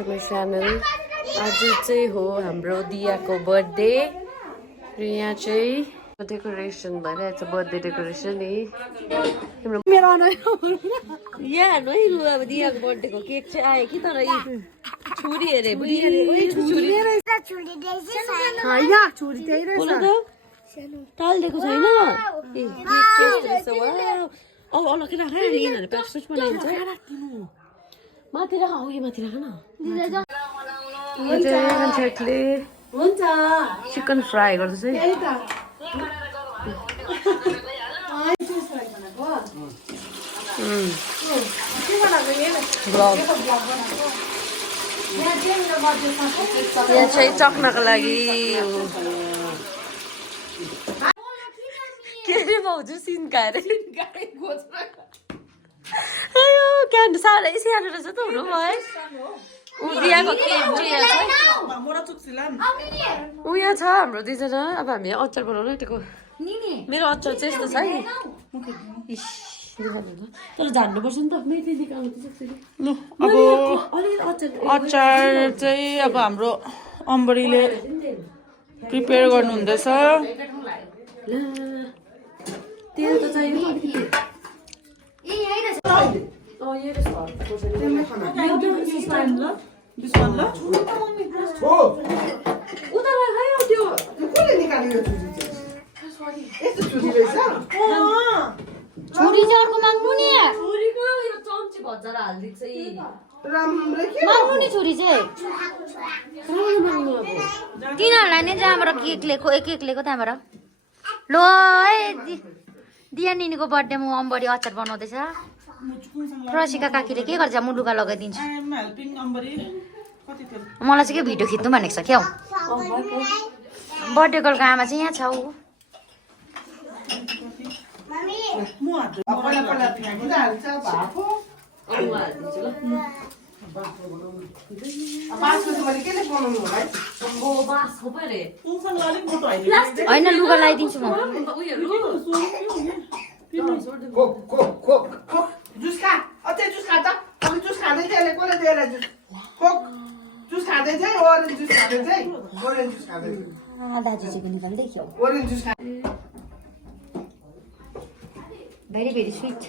To my channel. आज चाहिँ हो हाम्रो दियाको बर्थडे र यहाँ चाहिँ डेकोरेसन भइरहेछ, बर्थडे डेकोरेसन नि। यहाँ हेर्नु है, लु अब दियाको बर्थडेको केक चाहिँ आयो कि, तर छुरी हेरे टालिदिएको छैन। अलग्गै राख यिनीहरू प्याकेज बनाइन्छ। माथि राख, यो माथि राख न। मान्छेले चिकन फ्राई गर्दैछ है। यहाँ चाहिँ टक्नको लागि के अरे भाउजू सिन खाएर क्यान्ड साह्रै सानो रहेछ त हुनु भयो। उदियाको केक चाहिँ यहाँ छ हाम्रो दुईजना। अब हामी अचार बनाउनु आँटेको। मेरो अचार चाहिँ यस्तो छ है, तर झान्नुपर्छ नि त। मैले निकाल्नु अचार चाहिँ अब हाम्रो अम्बरीले प्रिपेयर गर्नुहुँदैछ। तेल त चाहियो अलिकति। छोरी चाहिँ अर्को माग्नु नि, माग्नु नि छोरी चाहिँ। तिनीहरूलाई नै जहाँबाट केक लिएको, केक लिएको त्यहाँबाट। ल दिया निनीको बर्थडेमा अम्बरी अचार बनाउँदैछ। प्रसिका काकीले के गर्छ, म लुगा लगाइदिन्छु। मलाई चाहिँ के भिडियो खिच्नु भनेको छ क्या। बर्थडे गर्लको आमा चाहिँ यहाँ छ। होइन लुगा लगाइदिन्छु म। दाजु चाहिँ निकाल्दै भेरी भेरी स्विट।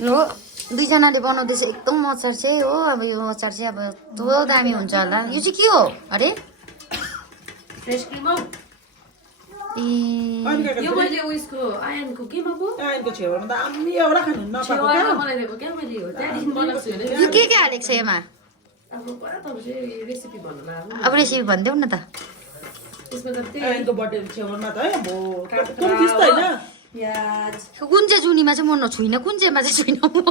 लो दुईजनाले बनाउँदैछ एकदम अचार चाहिँ हो। अब यो अचार चाहिँ अब यस्तो दामी हुन्छ होला। यो चाहिँ के हो अरे? फ्रेस क्रिम हो। यो मैले उयसको आयनको केमा पो आयनको छेउमा त हामी एउटा खानु नपाएको क्या बनाइदिएको क्या मैले हो। त्यहाँदेखि बनाएको छु यो के हालेको छ यसमा? अब चाहिँ रेसिपी भन्नु लाग्यो। अब रेसिपी भनिदेऊ न त। त्यसमा त आयनको बर्थडे छेउमा त है अब कुन फिस त हैन प्याज। कुन चाहिँ जुनीमा चाहिँ म नछुइनँ, कुन चाहिँमा चाहिँ छुइनँ म।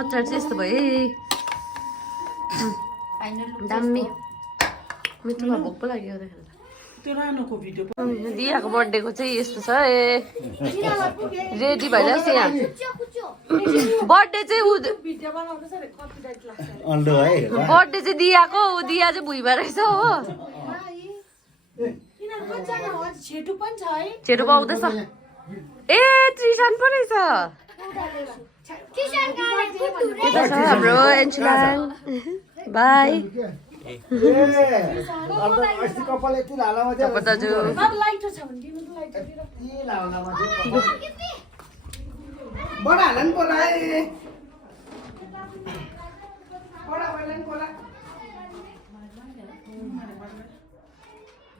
अचार चाहिँ यस्तो भयो दामी मिठोमा भोक पो लाग्यो। त्यो रानोको भिडियो दियाको बर्थडेको चाहिँ यस्तो छ ए। रेडी भइरहेको छ यहाँ। बर्थडे चाहिँ बर्थडे चाहिँ दियाको, दिया चाहिँ भुइँमा रहेछ हो। छेटो पाउँदैछ ए। त्रिशान पो रहेछ। यता छ हाम्रो एन्चुलाङ। बाई दाजु।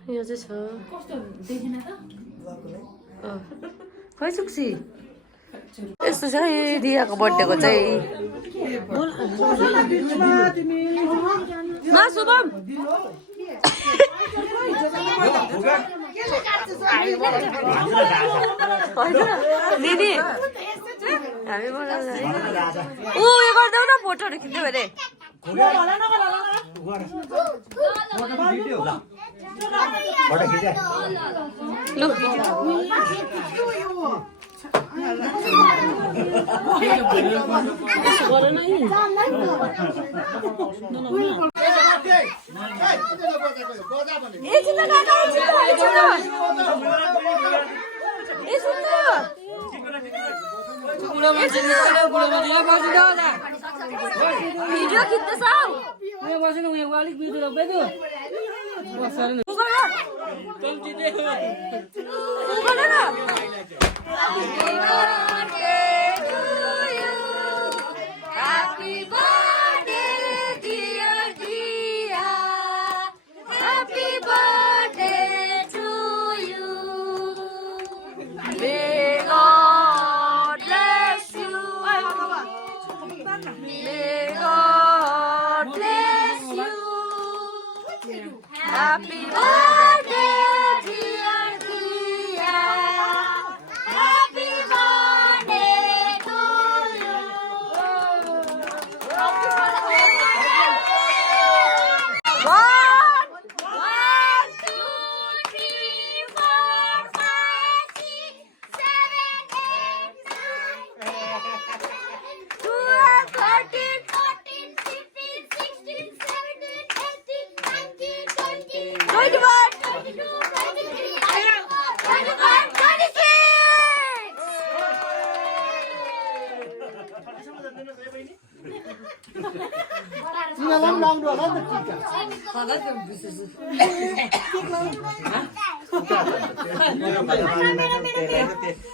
यो चाहिँ छ खै सुक्सी यस्तो छ है दियाको बर्थडेको चाहिँ। शुभम दिदी हामी बनाउँदा ऊ यो गरिदेऊ न, फोटोहरू खिच्दै भने। लु एकछिन video खिच्दैछ Happy birthday, dear Dia. Happy birthday to you. May God bless you. May God bless you. Happy birthday, dear Dia. Happy birthday to you. One, two, three, four, five, six, seven, eight, nine, 12, 13, 14, 15, 16, 17, 18, 19, 20, 21, 22, 23, 24, 25,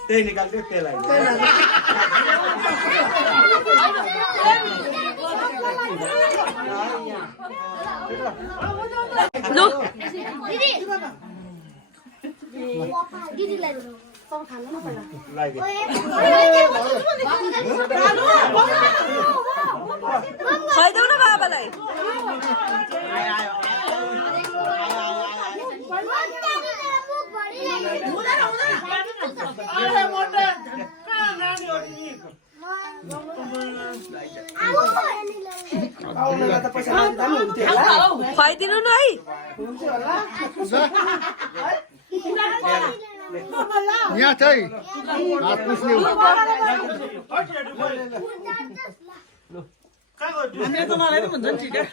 त्यही निकाल्थ्यो त्यसलाई Look. खाइदेऊ न बाबालाई खुवाइदिनु न है यहाँ चाहिँ हात पुस्ने हामीले त मलाई पनि हुन्छ नि ठिकै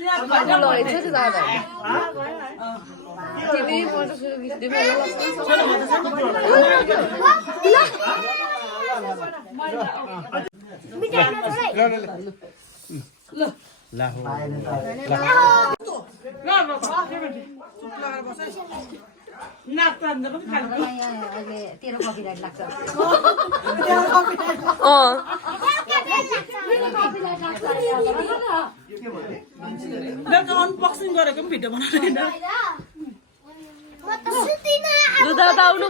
तेरो कपिराइट लाग्छ अनबक्सिङ गरेको पनि भिडियो बनाउँदैन लु दादा आउनु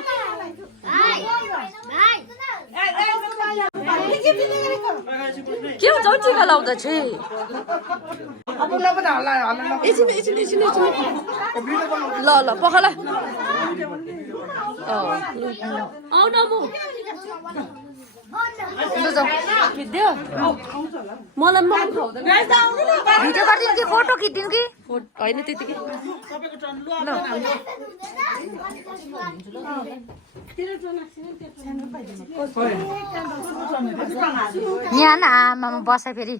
के हुन्छ हौ टिका लाउँदा चाहिँ एकछिन ल ल पखाल आउन म खिच्दियो मलाई मन खाउँदैन भिडियो गरिदिनु कि फोटो खिचिदिनु कि होइन त्यतिकै यहाँ न आमामा बसाइ फेरि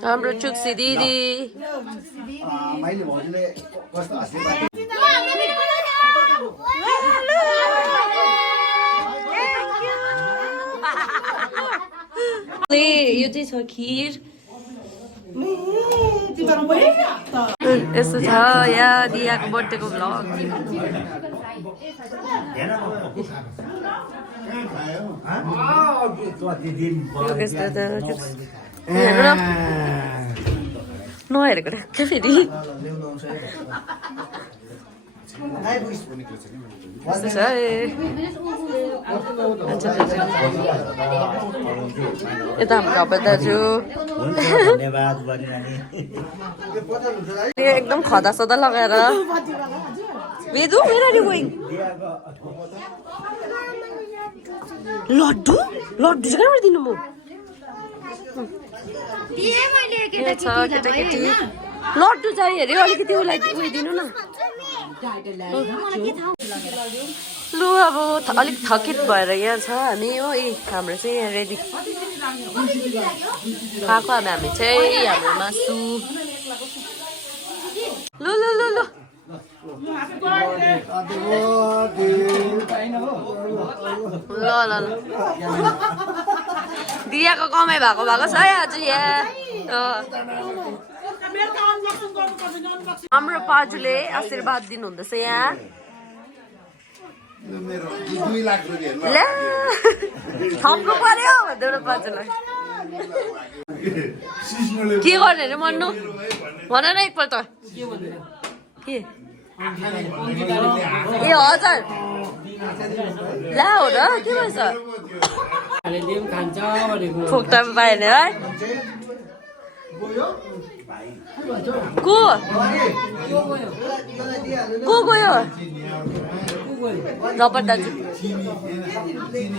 हाम्रो चुक्सी दिदी मैले भौजूले कस्तो आशीर्वाद यो चाहिँ छ खिर यस्तो छ यहाँ दियाको बर्थडेको भ्लग नहेरेको ठ्याक्कै फेरि यस्तो छ यता हाम्रो घापा दाजु एकदम खदा सदा लगाएर Vedu where are you going? लड्डु लड्डु चाहिँ कहाँबाट दिनु म छ केटाकेटी लड्डु चाहियो अरे अलिकति उसलाई उयो दिनु न लु अब अलिक थकित भएर यहाँ छ हामी हो हाम्रो चाहिँ यहाँ रेडी खाएको हामी चाहिँ हाम्रो मासु लु लु लु लु ल ल ल दियाको कमाइ भएको छ है आज यहाँ हाम्रो पाजुले आशीर्वाद दिनुहुँदैछ यहाँ ला थप्नु पर्यो भन्दै पाजुलाई के गर्ने रे मन्नु भन न एकपल्ट के ए हजुर ला हो र के भएछ फोक्टा पाएन है को गयो रबर दाजु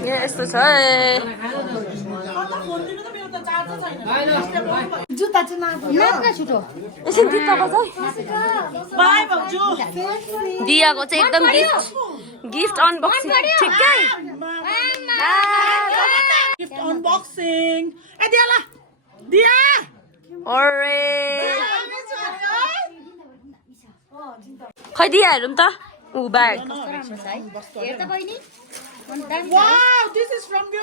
यस्तो छ दियाको चाहिँ एकदम गिफ्ट अनबक्सिङ ठिकै गिफ्ट अनबक्सिङ ए दियाला दिया अरे खै दिया हेरौँ त ऊ bag wow this is from you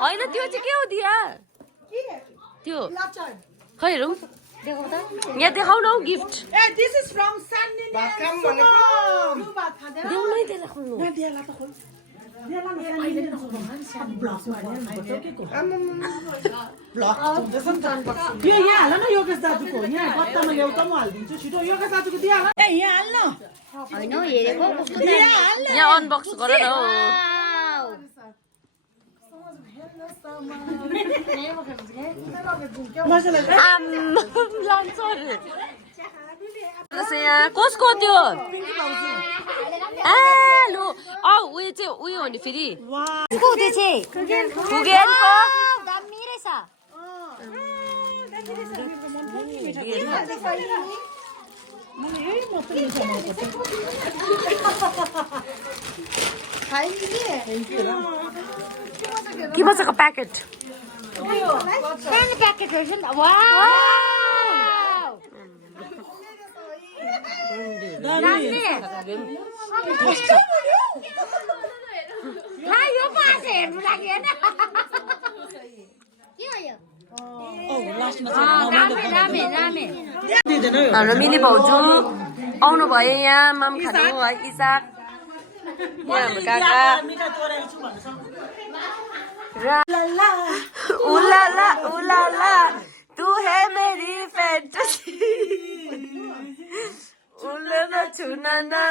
होइन त्यो चाहिँ के हो दिया त्यो खै हेरौँ यहाँ देखाउ न हौ gift A this is from Sunny देऊ नै देखाउनु दियाला त खोल यो यहाँ हाल न योगेश दाजुको यहाँ गत्तामा ल्याउ त म हालिदिन्छु छिटो योगेश दाजुको दिइहाल ए यहाँ हाल्न होइन हेरेको यहाँ अनबक्स गर न हौ यहाँ कसको त्यो लु औ उयो चाहिँ उयो हो नि फेरि पुगेनको दामी रहेछ के मजाको प्याकेट सानो प्याकेट रहेछ नि हाम्रो मिनी भाउजू आउनु भयो यहाँ माम खानु है इसाक यहाँ हाम्रो काका उलाला उलाला तू है मेरी फैंटेसी उलना छुना ना